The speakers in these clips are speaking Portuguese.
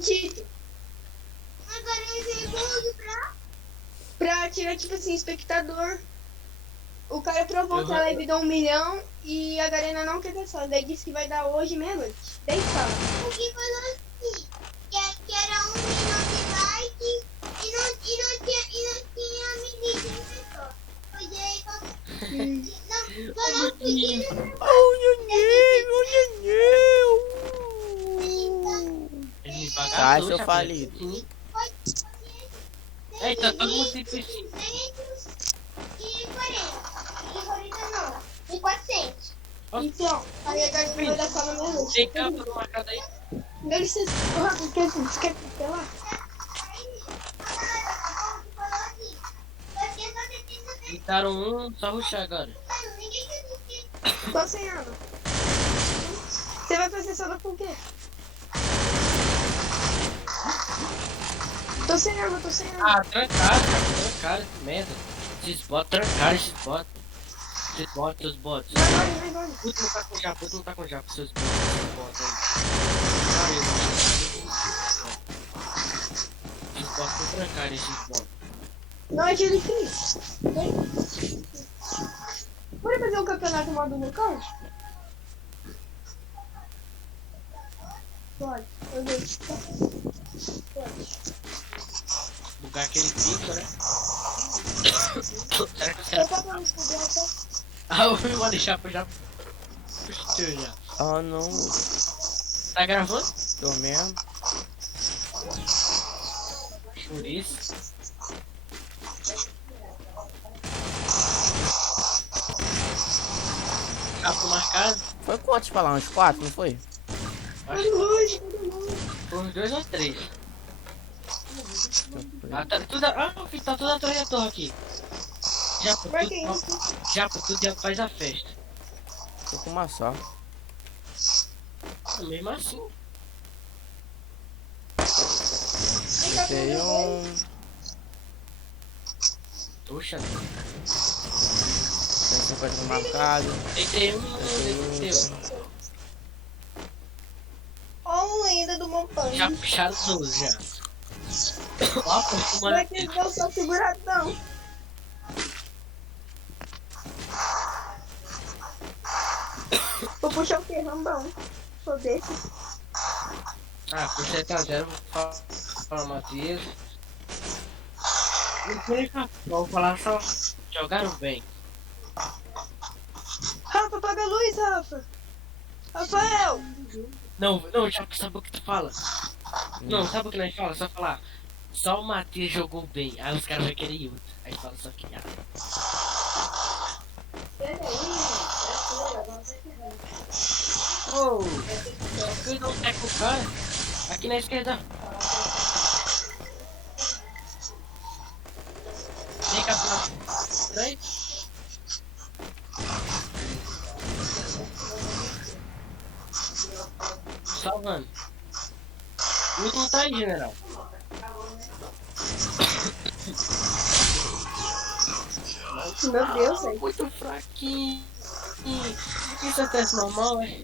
título. Agora ele veio bônus Pra tirar, tipo assim, espectador. O cara provou Eu que a vou- live dá 1 milhão e a Garena não quer testar. Daí disse que vai dar hoje meia-noite. Daí fala. porque falou assim, que era 1 milhão de likes e não tinha milícia de pessoas. Pois aí, não, falou assim, Ele me Caixa bagaçou, falido. Eita, todo mundo tem e 40 não, e 400. Então, aí a Garena vai dar só na meia-noite. Tem capa no marcado aí? Dá licença. Você quer pelar? Gritaram um, só ruxar agora. Tô sem água. Você vai fazer soda com o quê? Tô sem água. Ah, trancaram, que merda. Esses bots, trancaram esses bots. Esses bots, os bots. Vai embora. Puto não tá com japa, seus bots aí. Esses bots não trancaram esses bots. Não é dia difícil. Bora fazer um campeonato modo vulcão? Pode. Bugar aquele pico, né? Será que Eu você... tô pra descobrir. Ah, eu vou deixar pro já. Puxa, já. Ah, não. Tá gravando? Tô mesmo. Por isso. Capo marcado. Foi quantos pra lá? Uns 4, não foi? Acho que foi uns 2 ou 3. Ah, tá tudo. Ah, filho, tá tudo atrás da torre aqui. Já por Marquei tudo. isso. Já por tudo já faz a festa. Tô com uma só. Mesmo assim. Tem um. Poxa, Tem 50 no marcado. deitei um. Ó, um lenda do Montão. Já puxaram todos já. Ó, pô, Como é que ele deu só seguradão? Vou puxar o que? Rambão. Sou desse. Ah, por 7x0, fala Matias. Vou falar só. Jogaram bem. Rafa, apaga a luz, Rafa. Rafael. Não, já sabe o que tu fala. Não, sabe o que nós fala? Só falar. Só o Matias jogou bem. Aí os caras vão querer outro. Aí fala só que. Oh, eu não teco o cara. Aqui na esquerda. Vem cá pra trás. Salvando. O último tá aí, general. Meu Deus, velho. Muito fraquinho. Isso é teste normal, é?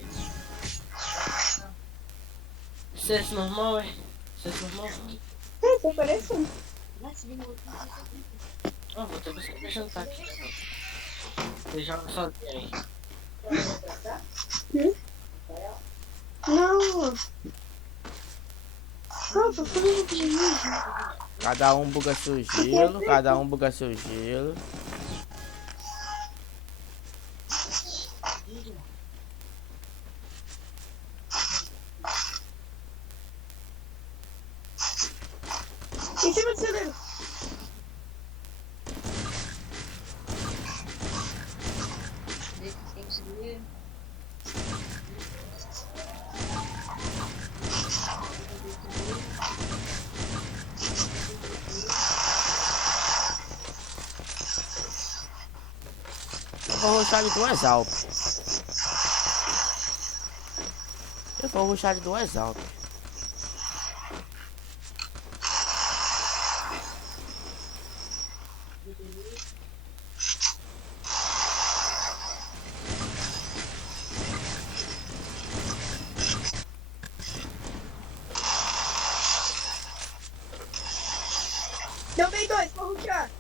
Teste normal, é? Teste normal? Tá parecendo. Ah, vou ter que me jantar aqui. Você joga sozinho aí. Não. Rafa, foi um vídeo. Cada um buga seu gelo. Cada um buga seu gelo. Em cima do celeiro. Eu vou rushar de 2 altas. Eu vou rushar de 2 altas. Deu bem dois, vou rutear.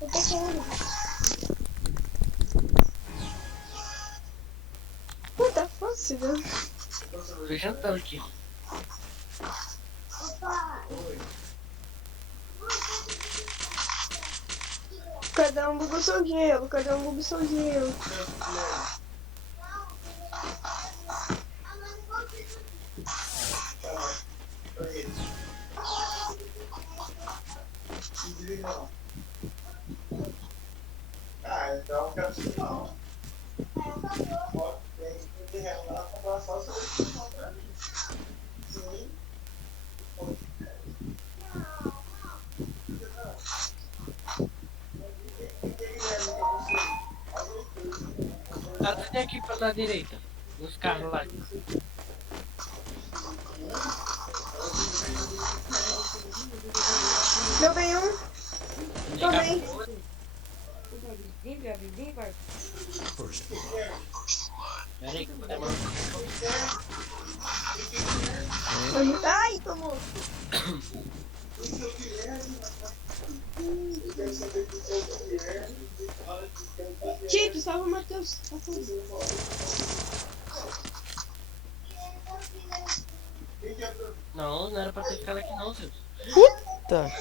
Eu tô falando. Pô, tá fácil, né? Tô jantando aqui. Cada um bugou seu gelo, cada um bugou seu gelo. Ah, então quero que não. Tem que comprar só se pra mim. Sim. Tá tudo aqui pra direita. Nos carros lá. Deu bem um, deu bem. Pera aí que eu vou demorar. Ai, tomou. Tito, salva o Matheus. Não, não era pra ter ficado aqui não, seu. Puta.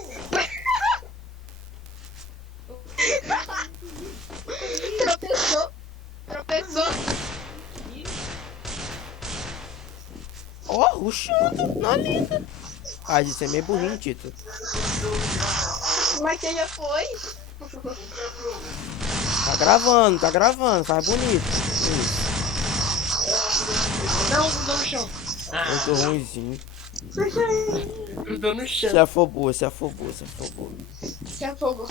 Tropeçou. Tropeçou. Ó, rushando na linda. Ah, isso é meio burrinho, Tito. Mas você já foi? Tá gravando, faz bonito. Isso. Não, grudou no chão. Eu tô ruimzinho. Grudou no chão. Se afobou, se afobou, se afobou. Se afogou.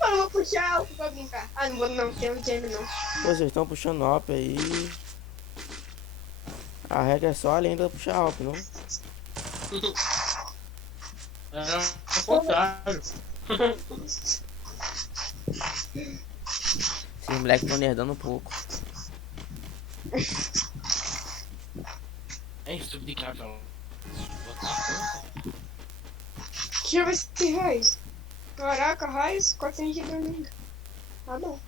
Eu não vou puxar algo pra brincar. Ah, não vou não, tem um time não. Pô, vocês estão puxando Alp aí. A regra é só a lenda puxar Alp, não? Era o contrário. Esses moleques estão nerdando um pouco. É isso, de cartão. Deixa eu ver se tem raiz. Caraca, raiz, 400 de dormindo. Tá bom.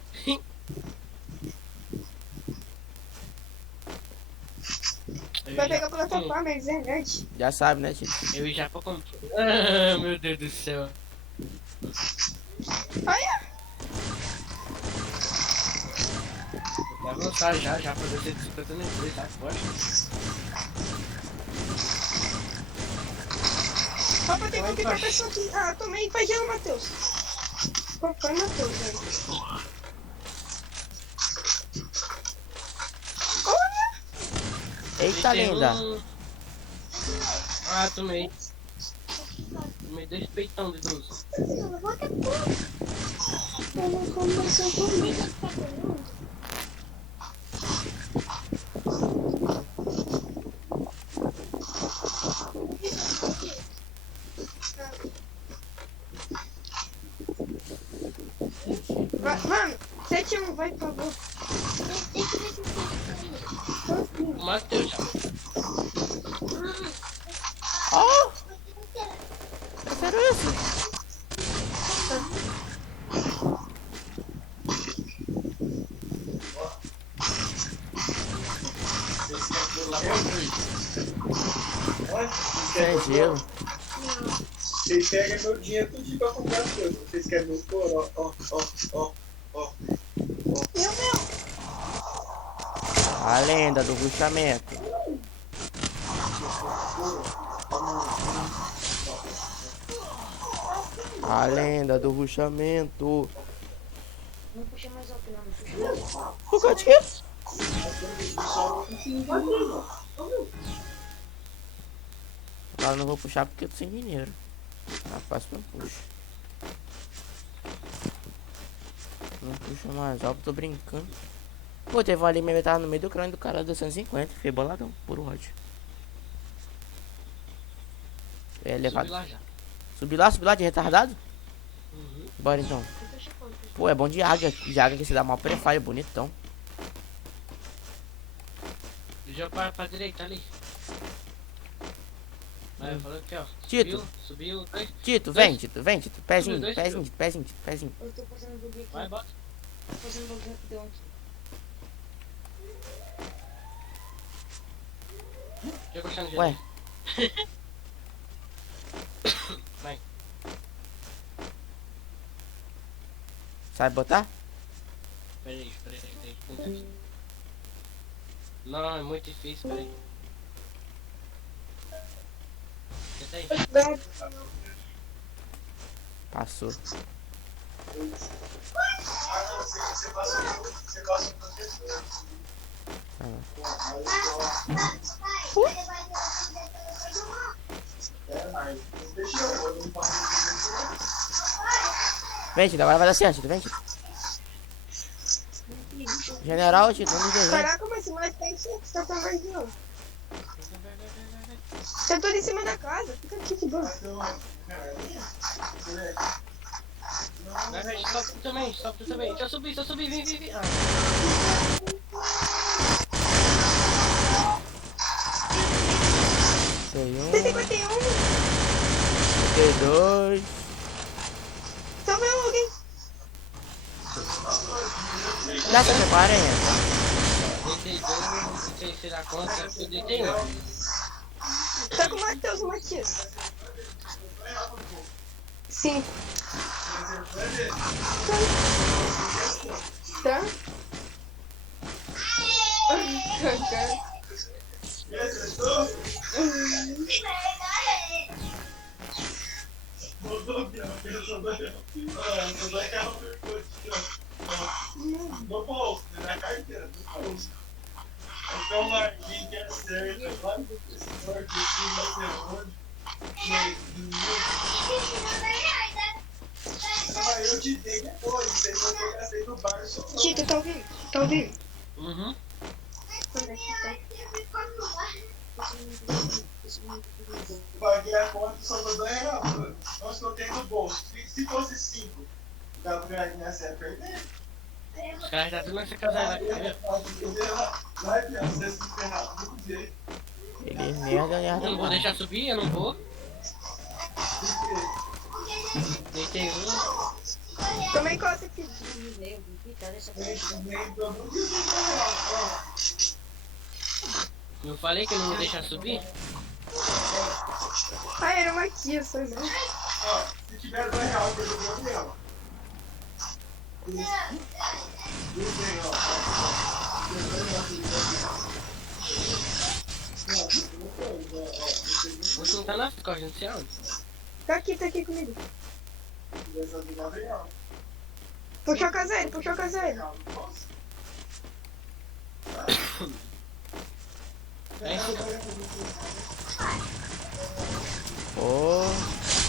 Vai pegar plataforma, eles é nerd. Já sabe, né, Tito? Eu já vou comprar. Ah, meu Deus do céu. Olha! Vai avançar já pra descer de 50 metros, tá? Pode? Opa, tem que ficar pessoa aqui. Ah, tomei. Faz gelo, Matheus. Pô, foi Matheus, velho. Olha! Eita, Tem lenda. Ah, tomei. Tomei 2 peitão de 12. Eu não começou comigo. Mano, 7-1, vai, por favor. O Matheus já. Ó! Que sério isso? Sem gelo. Vocês pegam meu dinheiro tudo pra comprar as coisas. Vocês querem meu couro, ó. E o meu? A lenda do ruxamento. A lenda do ruxamento. Não puxa mais alto, não. Não puxa mais alto. Por causa de quê? Agora não vou puxar porque eu tô sem dinheiro. A próxima eu puxo. Não puxa mais alto, tô brincando. Pô, teve um ali mesmo, tava no meio do crânio do cara do 150. Fiquei boladão, puro ódio. Eu ia levar. Subi lá já. Subir lá de retardado? Bora então. Pô, é bom de águia. De águia que você dá mal prefire, bonitão. Já para pra direita ali. Vai, falou aqui, ó. Tito. Subiu. Tito, vem, Tito. Pezinho, Dois, pezinho, pezinho, pezinho. Eu tô fazendo bug aqui. Vai, bota. Tô fazendo bug rapidão aqui. Deixa eu gostar no Ué. Vai. Sabe botar? Peraí. Não, é muito difícil, peraí. Tenta aí. Passou. Você passa o professor. Deixa eu não faço. Vem, Tito, agora vai dar certo, Tito. Vem, Tito. General, Tito, vamos ver. Caraca, mas esse moleque tá em cima, você tá mais não. Você tá em cima da casa, fica aqui que bom. Vai, sobe tu também. Deixa eu subir, vem. Ah. Tem 51, 52. salve alguém. Dá pra 40. Deitei dois, não sei se dá conta, eu deitei um. Tá com o Matias. 5. Tá? No bolso, na carteira, no bolso. Então, Marquinhos, que é certo, lá no professor, que vai ser onde? Mas eu te dei depois, vocês vão ter que aceitar no bar só. Tito, tá ouvindo? Tá ouvindo? Uhum. Paguei a conta e só dou R$2. Nós que eu tenho no bolso. Se fosse 5, dá pra ganhar certo perder? Os caras já tudo nessa casa lá. Vai, Pião, você se ferrar do jeito. Ele merda. Eu não vou deixar subir, eu não vou. Deitei um. Também costa aqui. Eu falei que eu não ia deixar subir. Ah, era o Matias, foi bom. Ó, se tiver R$2, eu dou R$1. Você não tá nas costas, não sei onde. Tá aqui comigo. Puxou a caseira. Vem. Oh.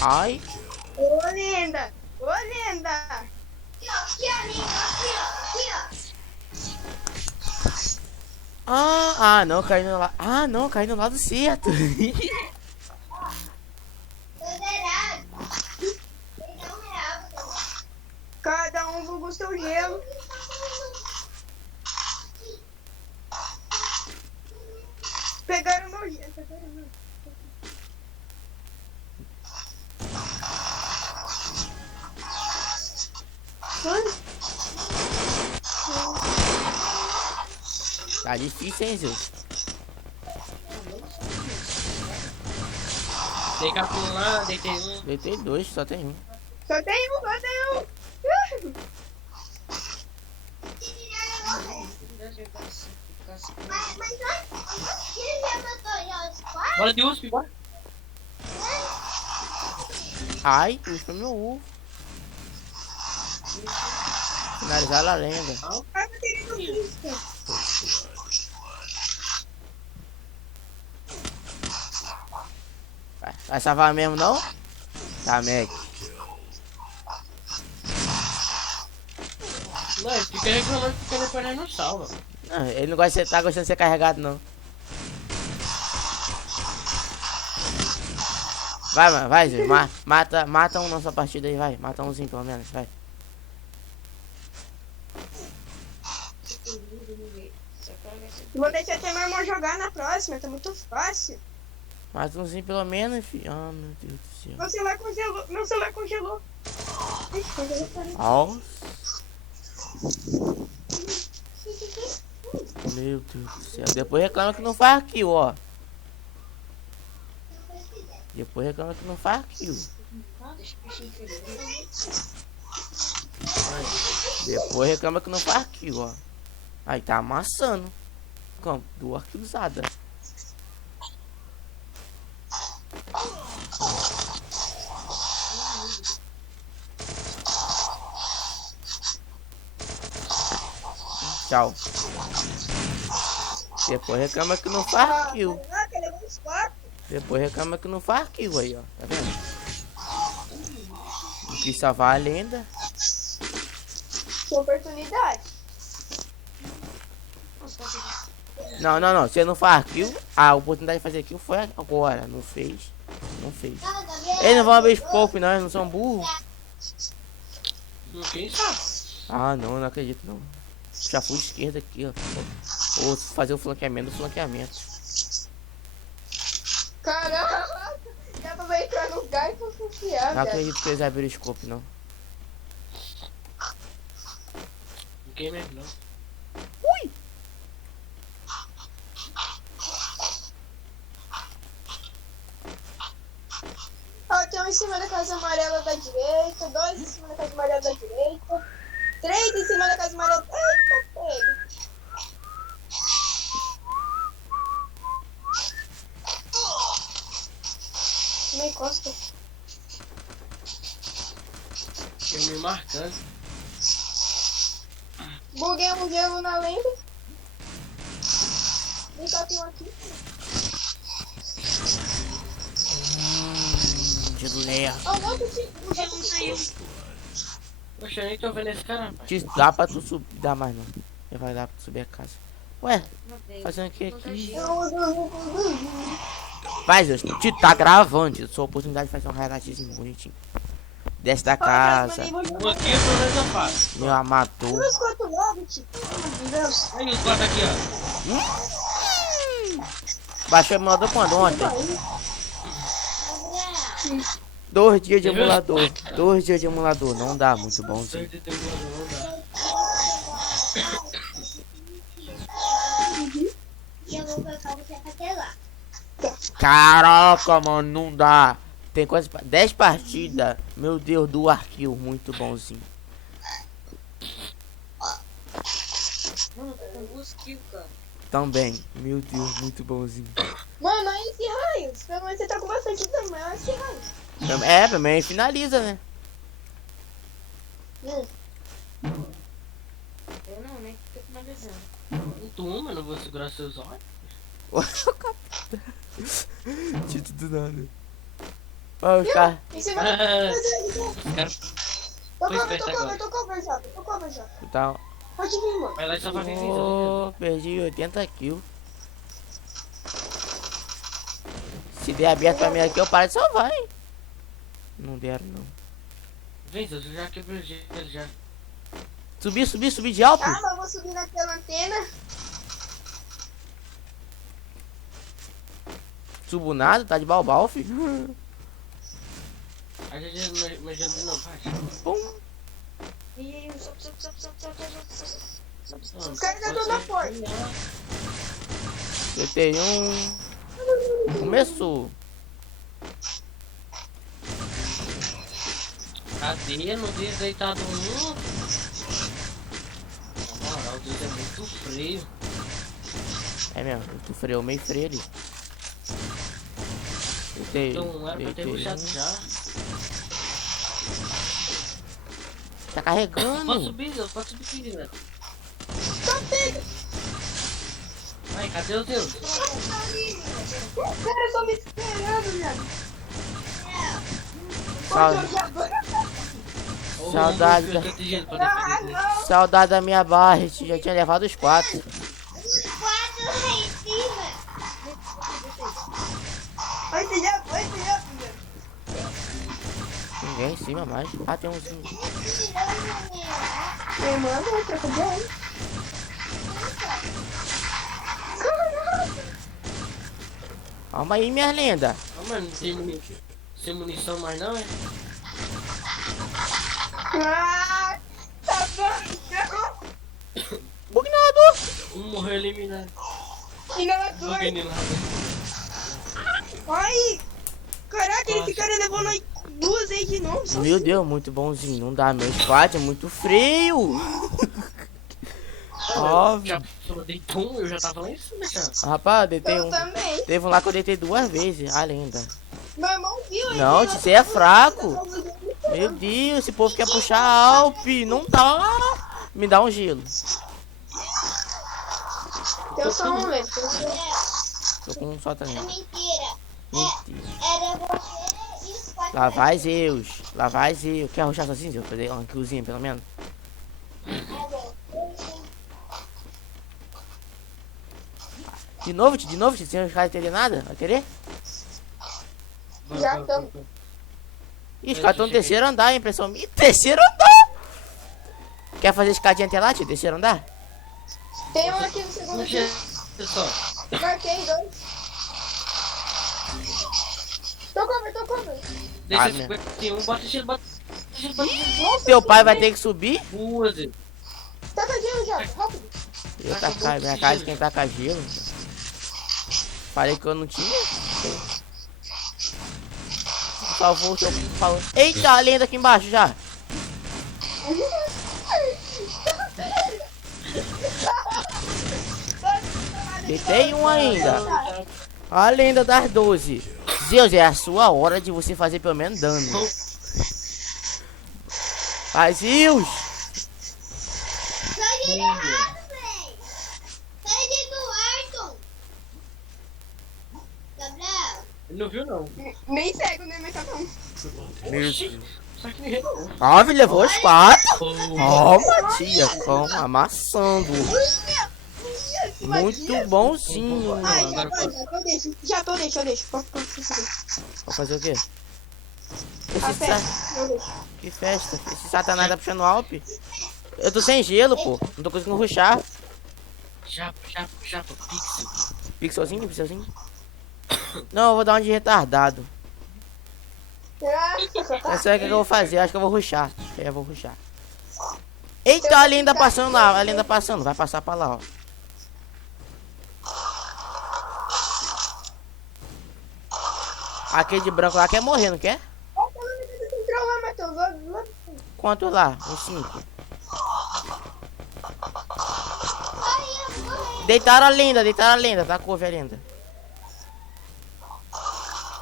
Ai. Ô, linda! Ah, não, caiu no lado. Ah, não, caiu no lado certo. Cada um bugou seu gelo. Pegaram meu gelo. Tá difícil, hein, Zeus? Dei capim lá, deitei um. Deitei 2, só tem um. Só tem um. Bora de USP, bora. Ai, puxa meu ovo. Finalizar a lenda. Ai, tô querendo pisca. Vai salvar mesmo, não? Tá, Mac. Não, ele fica reclamando porque depois ele não salva. Não, ele não gosta de tá gostando de ser carregado, não. Vai, mano, vai, Zé. Mata um nessa partida aí, vai. Mata umzinho pelo menos, vai. Vou deixar até meu irmão jogar na próxima, tá muito fácil. Mata umzinho pelo menos, filho. Ah, meu Deus do céu. Meu celular congelou. Meu celular congelou. Ixi, congelou pra mim. Nossa. Meu Deus do céu. Depois reclama que não faz kill, ó. Depois reclama que não faz kill. Depois reclama que não faz kill, ó. Aí tá amassando. Como? 2 killzadas. Tchau. Depois reclama que não faz kill. Caraca, levou uns 4. Depois reclama que não faz kill aí, ó. Tá vendo? Não quis salvar a lenda. Que oportunidade. Não. Você não faz kill. A oportunidade de fazer kill foi agora. Não fez. Não fez. Eles não vão abrir pouco, não. Eles não são burros. Quem sabe? Ah, não acredito, não. Já fui esquerda aqui, ó. Ou fazer o flanqueamento do flanqueamento. Caraca, dá pra entrar no lugar e confiar, Não velho. acredito que eles abriram o scope, não. Ninguém mesmo, não. Ó, tem um em cima da casa amarela da direita, 2 em cima da casa amarela da direita, 3 em cima da casa amarela. Eita, pega. Me encosta. Eu me marcando. Buguei um gelo na lenda. Vem cá, tem um aqui. De leia. Ó, o outro tipo. O gelo saiu. Poxa, eu nem tô vendo esse cara, rapaz. Dá pra tu subir. Dá mais não. Já vai dar pra tu subir a casa. Ué, Matei. fazendo o que Não tá aqui? gelo. Vai, Deus, te tá gravando. Sua oportunidade de fazer um highlightzinho bonitinho. Desce da casa. Um aqui, pelo menos eu faço. Meu amador. Os 4 logo, tipo. Meu Deus. Aí os 4 aqui, ó. Baixou o emulador quando? Ontem? 2 dias de emulador. 2 dias de emulador. Não dá, muito bonzinho. E eu vou colocar você até lá. Caraca, mano, não dá. Tem quase 10 partidas. Meu Deus, do arquivo, muito bonzinho. Mano, eu tô com 2 kills, cara. Também, meu Deus, muito bonzinho. Mano, aí esse raios. Pelo menos você tá com bastante dano, mas olha esse raios. É, também finaliza, né? Eu não, nem tô finalizando. Não toma, não vou segurar seus olhos. Tito do nada. Olha os caras. Em cima da Tô cover, Jota. Tá. Pode vir, mano. Vai lá e salva a visita. Oh, perdi 80 kills. Se der aberto pra mim aqui, eu paro de salvar, hein? Não deram, não. Vem, eu já quebrei o gelo já. Subir de alto. Calma, eu vou subir naquela antena. Subo nada, tá de balbal, filho. A gente meu gelo não faz. Pum. Ih, sobe. Os caras tá toda porta. Acertei um. Começou. Cadê? No dedo deitado um. Na moral, o dedo é muito frio. É mesmo, tu freou meio freio ali. Deitei, Então era pra ter deitei puxado um. já. Tá carregando. Pode subir, filho. Ai, cadê o teu? Os caras estão me esperando, velho. Saudade da- Saudade da minha barra, já tinha levado os 4. Os 4 lá em cima. Vai, filha, filha. ninguém em cima mais. Ah, tem umzinho. Quem manda é troca de ar. Calma aí, minha lenda. Ah, mano, sem munição mais não, é? Ah, tá bom. Bugnado. Um morreu eliminado. Inalador. Alguém lá. Ai. Caraca, esse cara levou nós 2 vezes de novo. só Meu assim. Deus, muito bonzinho. Não dá, meu squad é muito frio. Óbvio. Já deitou um, eu já tava lá em cima, já. Rapaz, eu deitei Eu um. também. Teve um lá que eu deitei 2 vezes. A lenda. Meu irmão viu ele. Não, você é fraco. Meu Deus, esse povo quer puxar a Alpe. Não dá. Me dá um gelo. Eu sou um mesmo. Tô com um só também. Mentira. Mentira. Era você e os quatro. Lá vai Zeus. Lá vai Zeus. Quer arrochar sozinho, Zeus? Fazer uma killzinha pelo menos. De novo, sem os caras terem nada? Vai querer? Já estamos. Ih, os caras estão no terceiro andar, hein, impressão minha. Terceiro andar! Quer fazer escadinha até lá, tio? Terceiro andar? Tem um aqui no segundo aqui. Pessoal, Marquei 2. Tô cover. deixa Ah, 51, bota gelo, bota gelo, bota gelo. Teu pai vai ter que subir? Boa, Zé. Tá gelo já, rápido. Eu tacar, minha casa quem taca gelo. Falei que eu não tinha. Salvou o seu falou. Eita, a lenda aqui embaixo já. Deitei um ainda. A lenda das 12. Zeus, é a sua hora de você fazer pelo menos dano. Vai, Zeus. Sai de errado, véi. Sai de Eduardo. Gabriel. Ele não viu, não. Nem cego, né, mas tá bom. Meu Deus. Só que ninguém não. Ave, levou os 4. Oh, Ó, Matia, com amassando. Muito bonzinho. Ai, agora já tô, deixa. Pode Vai fazer o quê? A Esse festa, eu deixo. Que festa? Esse satanás tá puxando Alpe. Eu tô sem gelo, pô. Não tô conseguindo rushar. chapa, pixel. Pixelzinho. Não, eu vou dar um de retardado. Eu sei o que eu vou fazer. Acho que eu vou rushar. Eu vou rushar. Eita, a lenda passando lá. A lenda passando. Vai passar pra lá, ó. Aquele de branco lá quer morrer, não quer? Entrou lá, Matheus. Quanto lá? Uns 5. Deitaram a lenda. Tá couve a lenda.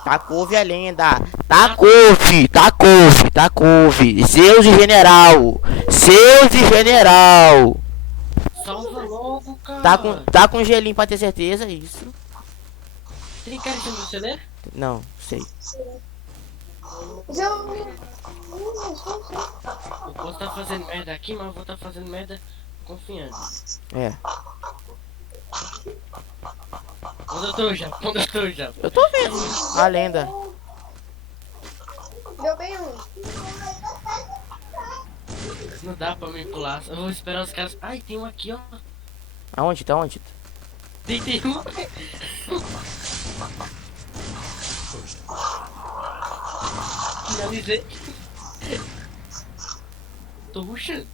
Tá couve a lenda. Tá couve. Zeus e general. Salva logo, cara. Tá com gelinho pra ter certeza, isso. Tem cara de você, né? Não, sei. Eu posso estar fazendo merda aqui, mas eu vou estar fazendo merda confiando. É. Onde eu tô já? Eu tô vendo. A lenda. Deu bem um. Não dá pra me pular. Eu vou esperar os caras. Ai, tem um aqui, ó. Aonde? Tá onde? Deitei um. Finalizei. Tô rushando.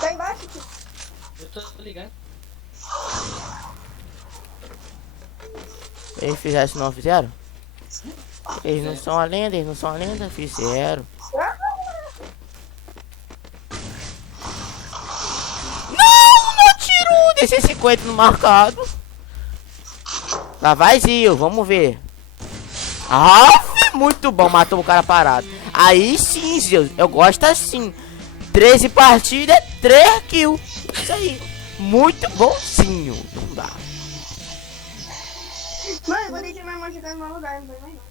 Tá embaixo, tio. Eu tô ligado. Eles fizeram isso, não fizeram? Eles não são a lenda, fizeram. Não atirou! Desci 50 no marcado. Lá vai Zio, vamos ver. Muito bom, matou o cara parado. Aí sim, Zio, eu gosto assim. 13 partidas, 3 kills. Isso aí, muito bonzinho. Não dá. Mano, eu vou deixar minha irmã chegar no meu lugar, não vai mais não.